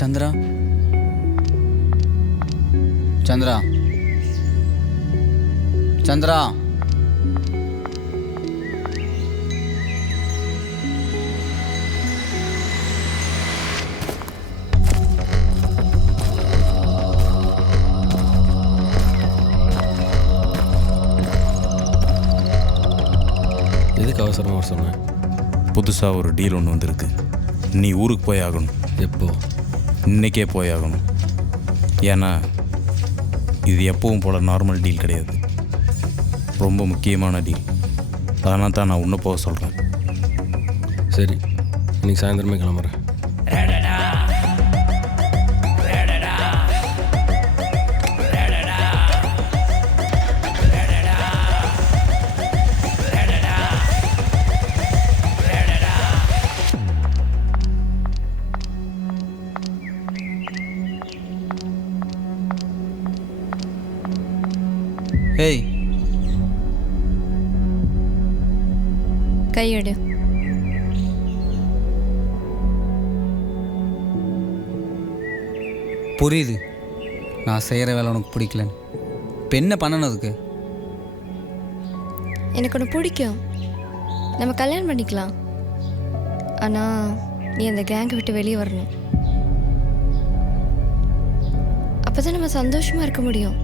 சந்திரா சந்திரா சந்திரா எதுக்கு அவசரமாக வர சொன்னேன்? புதுசாக ஒரு டீல் ஒன்று வந்திருக்கு. நீ ஊருக்கு போய் ஆகணும். எப்போ? இன்றைக்கே போய் ஆகணும். ஏன்னா இது எப்பவும் போல் நார்மல் டீல் கிடையாது, ரொம்ப முக்கியமான டீல். அதனால் தான் நான் இன்னும் போக சொல்கிறேன். சரி, இன்னைக்கு சாயந்தரமே கிளம்புறேன். ஏய் கையெடு. புரியுது நான் செய்கிற வேலை உனக்கு பிடிக்கலன்னு. இப்போ என்ன பண்ணணும் அதுக்கு? எனக்கு ஒன்று பிடிக்கும், நம்ம கல்யாணம் பண்ணிக்கலாம். ஆனால் நீ அந்த கேங்கை விட்டு வெளியே வரணும். அப்போ தான் நம்ம சந்தோஷமாக இருக்க முடியும்.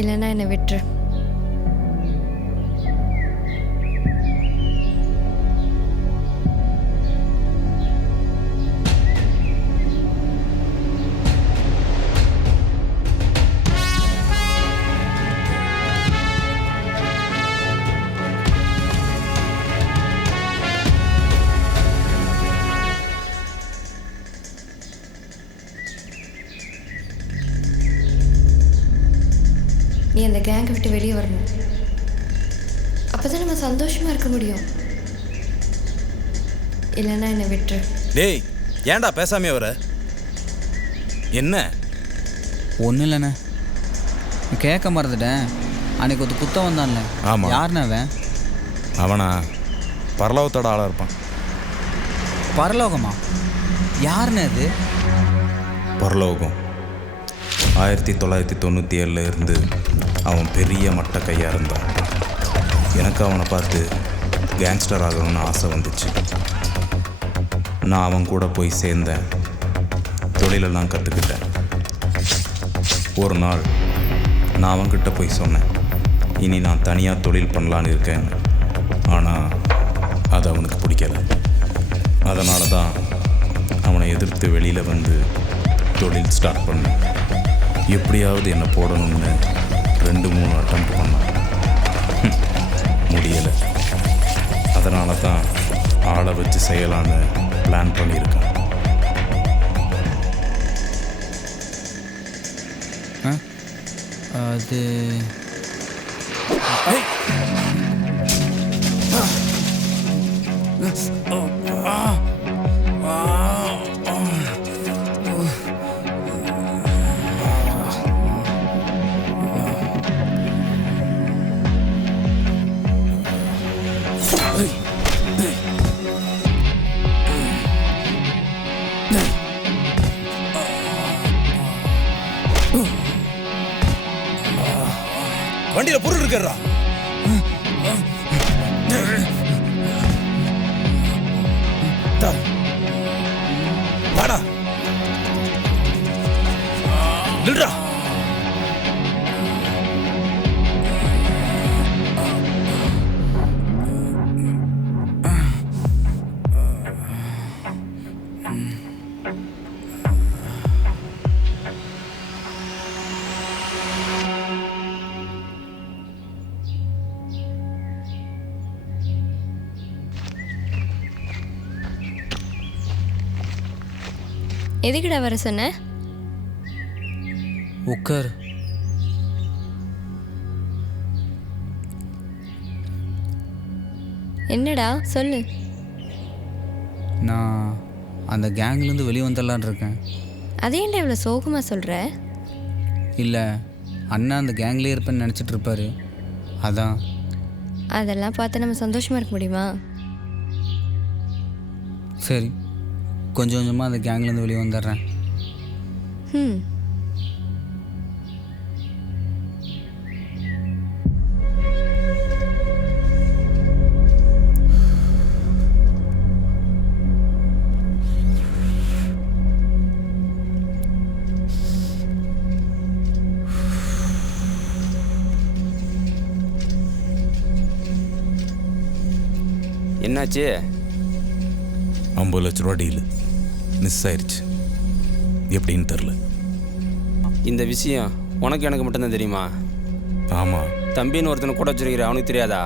இல்லைன்னா என்னை விட்டுரு. நீ அந்த கேங்கை விட்டு வெளியே வரணும். அப்போ தான் நம்ம சந்தோஷமாக இருக்க முடியும். இல்லைன்னா என்னை விட்டுரு. டேய், ஏன்டா பேசாமே வர? என்ன? ஒன்றும் இல்லைண்ணே, கேட்க மறந்துட்டேன். அன்னைக்கு ஒரு குத்தம் வந்தான்ல, ஆமாம். யாருண்ணே அவன்? அவனா பரலோகத்தோட ஆளாக இருப்பான். பரலோகமா? யாருண்ணே அது? பரலோகம் 1997 இருந்து அவன் பெரிய மட்ட கையாக இருந்தான். எனக்கு அவனை பார்த்து கேங்ஸ்டர் ஆகணும்னு ஆசை வந்துச்சு. நான் அவன் கூட போய் சேர்ந்தேன், தொழிலெல்லாம் கற்றுக்கிட்டேன். ஒரு நாள் நான் அவன்கிட்ட போய் சொன்னேன், இனி நான் தனியாக தொழில் பண்ணலான்னு இருக்கேன். ஆனால் அது அவனுக்கு பிடிக்கலை. அதனால தான் அவனை எதிர்த்து வெளியில் வந்து தொழில் ஸ்டார்ட் பண்ணேன். எப்படியாவது என்னை போடணும்னு 2-3 அட்டெம்ப்ட் பண்ணான், முடியலை. அதனால தான் ஆளை வச்சு செய்யலான்னு பிளான் பண்ணியிருக்கேன். அது வண்டியில் பொருள் இருக்கிறா. வாடா, நில்றா. எதுக்குடா வர சொன்ன? உட்கார். என்னடா சொல்லு. நான் அந்த கேங்லேருந்து வெளியே வந்துடலான் இருக்கேன். அதேண்டா இவ்வளோ சோகமாக சொல்கிற? இல்லை, அண்ணா அந்த கேங்லேயே இருப்பேன்னு நினச்சிட்டு இருப்பாரு, அதான். அதெல்லாம் பார்த்து நம்ம சந்தோஷமாக இருக்க முடியுமா? சரி, கொஞ்சம் கொஞ்சமாக அந்த கேங்லேருந்து வெளியே வந்துடுறேன். ம். என்னாச்சு? 50 லட்ச ரூபா டீலு மிஸ் ஆயிடுச்சு. எப்படின்னு தெரில. இந்த விஷயம் உனக்கு எனக்கு மட்டும்தான் தெரியுமா? ஆமாம். தம்பின்னு ஒருத்தனை கூட வச்சிருக்கிற, அவனுக்கு தெரியாதா?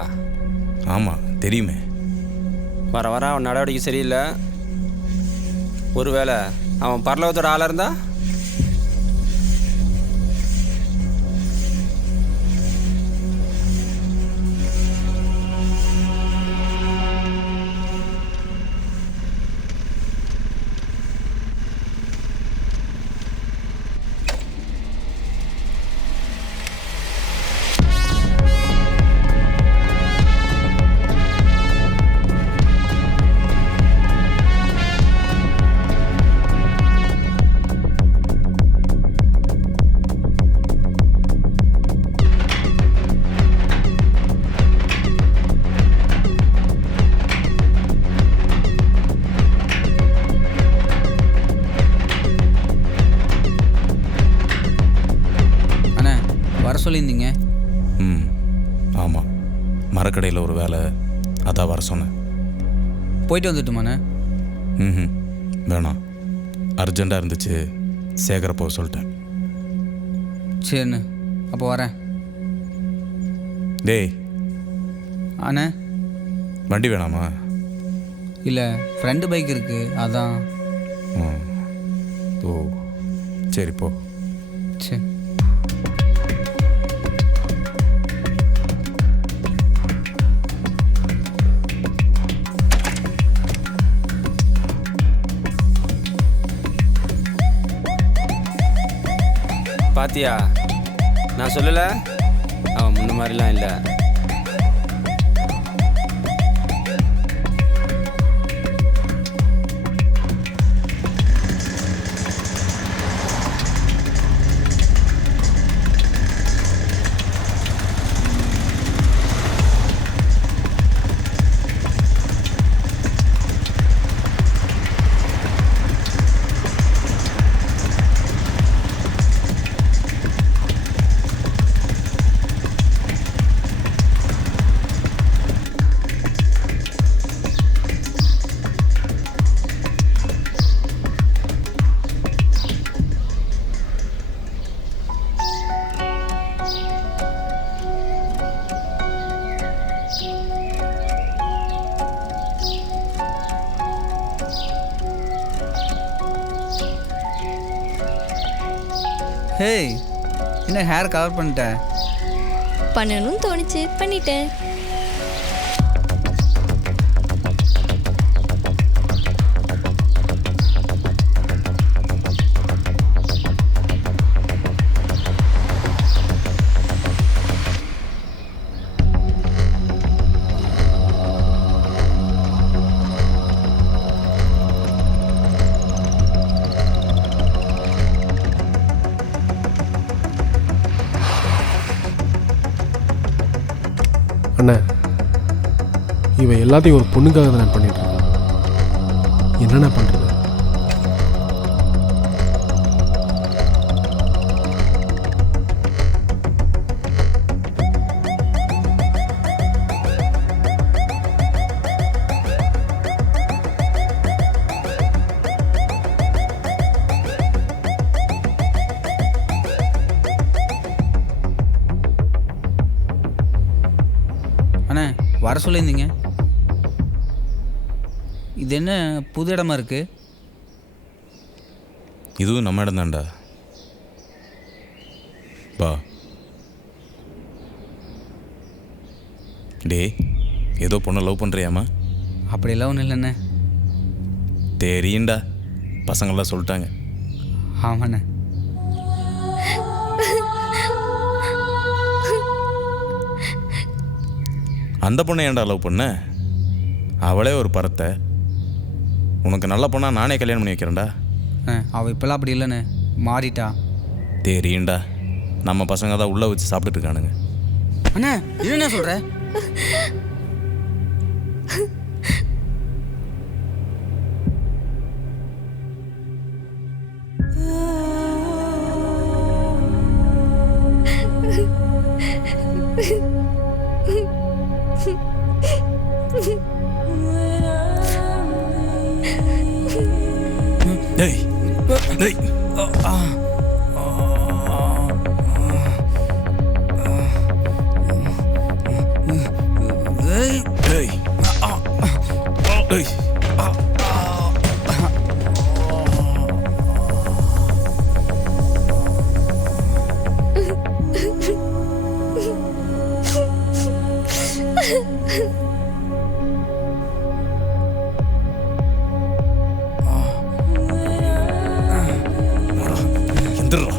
ஆமாம் தெரியுமே. வர வர அவன் நடவடிக்கை சரியில்லை. ஒருவேளை அவன் பரலோகத்தோட ஆளாக இருந்தா? சொல்லியிருந்தீங்க. ம் ஆமாம், மரக்கடையில் ஒரு வேலை, அதான் வர சொன்னேன். போயிட்டு வந்துட்டுமாண்ணே? ம் வேணாம், அர்ஜெண்ட்டாக இருந்துச்சு, சேகர போக சொல்லிட்டேன். சரிண்ணே, அப்போ வரேன். டேய் அண்ணே, வண்டி வேணாமா? இல்லை, ஃப்ரெண்டு பைக் இருக்குது, அதான். ஓ சரி போ. சரி. பாத்தியா, நான் சொல்லலை? அவன் முன்ன மாதிரிலாம் இல்லை. ஹேய், என்ன ஹேர் கலர் பண்ணிட்ட? பண்ணணும்னு தோணுச்சு, பண்ணிட்டேன். அண்ணா, இவன் எல்லாத்தையும் ஒரு பொண்ணுக்காக தான் பண்ணிட்டு இருக்கான். என்னென்ன பண்ணுறது? அண்ணே, வர சொல்லியிருந்தீங்க. இது என்ன புது இடமா இருக்கு? இதுவும் நம்ம இடம் தான்டா. பா. டே, ஏதோ பொண்ணை லவ் பண்ணுறியாமா? அப்படியெல்லாம் ஒன்றும் இல்லைண்ணே. தெரியும்டா, பசங்கள்லாம் சொல்லிட்டாங்க. ஆமாண்ணே. அந்த பொண்ணை ஏன்டா லவ் பண்ண? அவளே ஒரு பரத்தை. உனக்கு நல்ல பொண்ணா நானே கல்யாணம் பண்ணி வைக்கிறேன்டா. அவள் இப்போல்லாம் அப்படி இல்லைண்ணே. மாறிட்டா. தெரியும்டா, நம்ம பசங்க தான் உள்ளே வச்சு சாப்பிட்டுட்டு இருக்கானுங்க. அண்ணா இது என்ன சொல்கிற? டேய் டேய் டேய் டேய் எந்திரா.